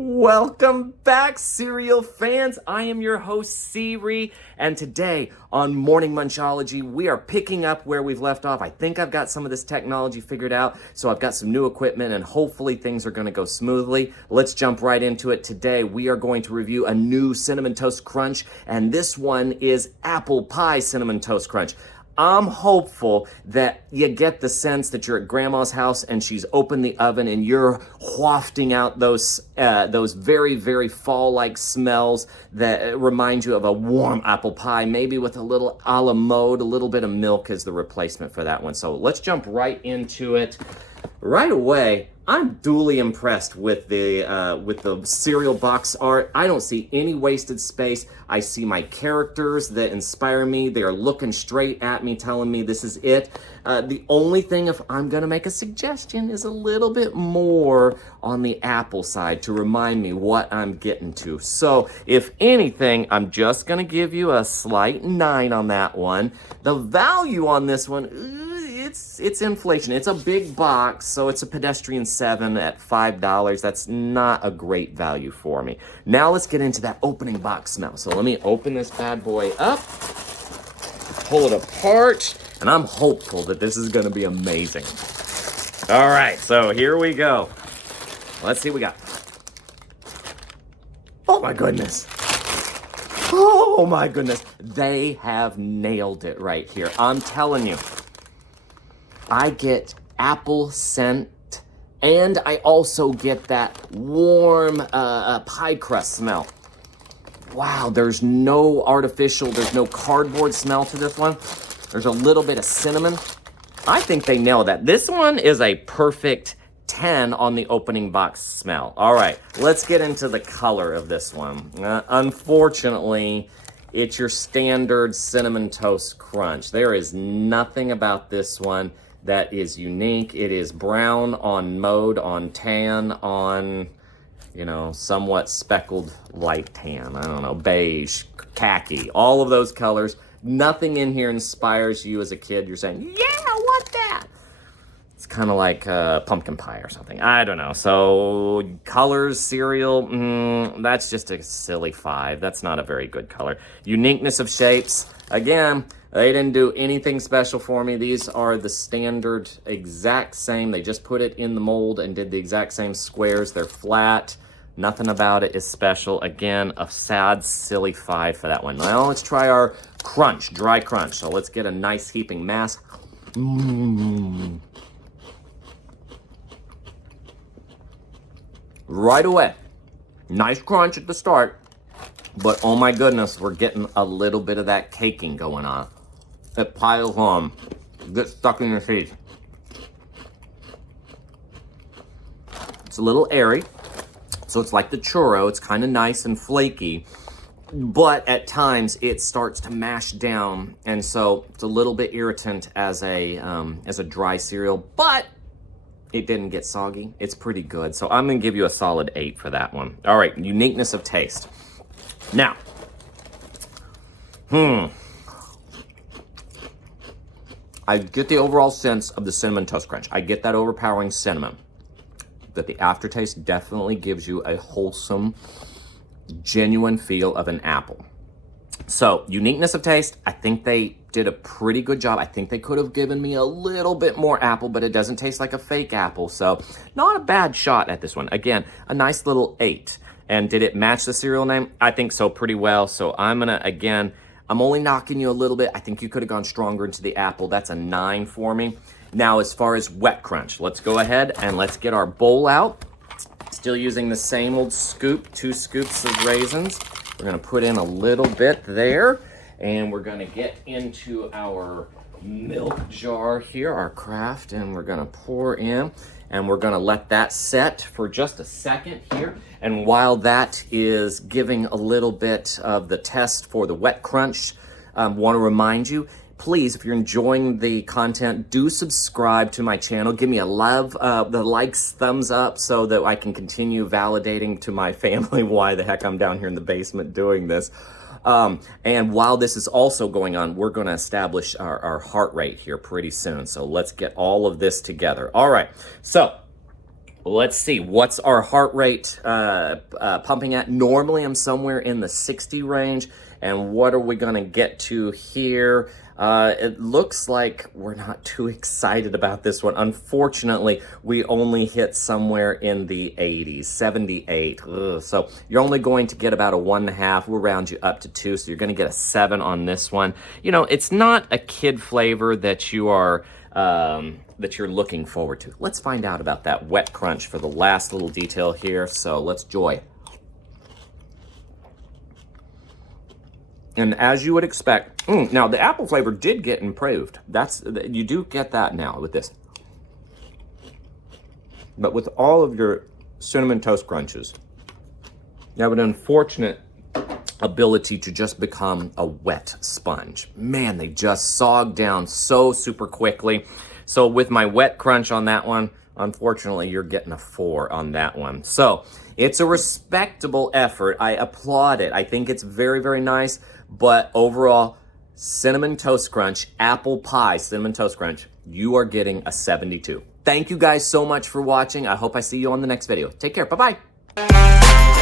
Welcome back, cereal fans. I am your host, Siri, and today on Morning Munchology, we are picking up where we've left off. I think I've got some of this technology figured out, so I've got some new equipment, and hopefully things are going to go smoothly. Let's jump right into it. Today, we are going to review a new Cinnamon Toast Crunch, and this one is Apple Pie Cinnamon Toast Crunch. I'm hopeful that you get the sense that you're at grandma's house and she's opened the oven and you're wafting out those very, very fall-like smells that remind you of a warm apple pie, maybe with a little a la mode, a little bit of milk as the replacement for that one. So let's jump right into it. Right away, I'm duly impressed with the cereal box art. I don't see any wasted space. I see my characters that inspire me. They are looking straight at me, telling me this is it. The only thing, if I'm gonna make a suggestion, is a little bit more on the apple side to remind me what I'm getting to. So, if anything, I'm just gonna give you a slight 9 on that one. The value on this one, it's inflation. It's a big box, so it's a pedestrian 7 at $5. That's not a great value for me. Now let's get into that opening box smell. So let me open this bad boy up, pull it apart, and I'm hopeful that this is gonna be amazing. All right, so here we go. Let's see what we got. Oh my goodness. Oh my goodness. They have nailed it right here. I'm telling you. I get apple scent, and I also get that warm pie crust smell. Wow, there's no artificial, there's no cardboard smell to this one. There's a little bit of cinnamon. I think they nailed that. This one is a perfect 10 on the opening box smell. All right, let's get into the color of this one. Unfortunately, it's your standard Cinnamon Toast Crunch. There is nothing about this one that is unique. It is brown on mode, on tan, on, somewhat speckled light tan. I don't know, beige, khaki, all of those colors. Nothing in here inspires you as a kid. You're saying, yeah, I want that. It's kind of like pumpkin pie or something. I don't know. So colors, cereal, that's just a silly 5. That's not a very good color. Uniqueness of shapes, again, they didn't do anything special for me. These are the standard exact same. They just put it in the mold and did the exact same squares. They're flat. Nothing about it is special. Again, a sad, silly 5 for that one. Now let's try our crunch, dry crunch. So let's get a nice heaping mass. Right away. Nice crunch at the start. But oh my goodness, we're getting a little bit of that caking going on. It piles on, gets stuck in your teeth. It's a little airy, so it's like the churro. It's kind of nice and flaky, but at times it starts to mash down, and so it's a little bit irritant as a dry cereal. But it didn't get soggy. It's pretty good, so I'm gonna give you a solid 8 for that one. All right, uniqueness of taste. Now, I get the overall sense of the Cinnamon Toast Crunch. I get that overpowering cinnamon. But the aftertaste definitely gives you a wholesome, genuine feel of an apple. So, uniqueness of taste, I think they did a pretty good job. I think they could have given me a little bit more apple, but it doesn't taste like a fake apple. So, not a bad shot at this one. Again, a nice little 8. And did it match the cereal name? I think so, pretty well. So I'm gonna, again, I'm only knocking you a little bit. I think you could have gone stronger into the apple. That's a 9 for me. Now, as far as wet crunch, let's go ahead and let's get our bowl out. Still using the same old scoop, 2 scoops of raisins. We're gonna put in a little bit there, and we're gonna get into our milk jar here, our Kraft, and we're gonna pour in, and we're gonna let that set for just a second here. And while that is giving a little bit of the test for the wet crunch, want to remind you, please, if you're enjoying the content, do subscribe to my channel. Give me a love, the likes, thumbs up, so that I can continue validating to my family why the heck I'm down here in the basement doing this. And while this is also going on, we're going to establish our heart rate here pretty soon. So let's get all of this together. All right. So Let's see, what's our heart rate pumping at? Normally I'm somewhere in the 60 range. And what are we gonna get to here? It looks like we're not too excited about this one. Unfortunately, we only hit somewhere in the 80s, 78. Ugh. So you're only going to get about a 1.5. We'll round you up to 2, so you're gonna get a 7 on this one. You know, it's not a kid flavor that you are that you're looking forward to. Let's find out about that wet crunch for the last little detail here. So let's joy. And as you would expect, now the apple flavor did get improved. You do get that now with this. But with all of your Cinnamon Toast Crunches, you have an unfortunate ability to just become a wet sponge. Man, they just sog down so super quickly. So with my wet crunch on that one, unfortunately, you're getting a 4 on that one. So it's a respectable effort. I applaud it. I think it's very, very nice. But overall, Cinnamon Toast Crunch, apple pie Cinnamon Toast Crunch, you are getting a 72. Thank you guys so much for watching. I hope I see you on the next video. Take care. Bye-bye.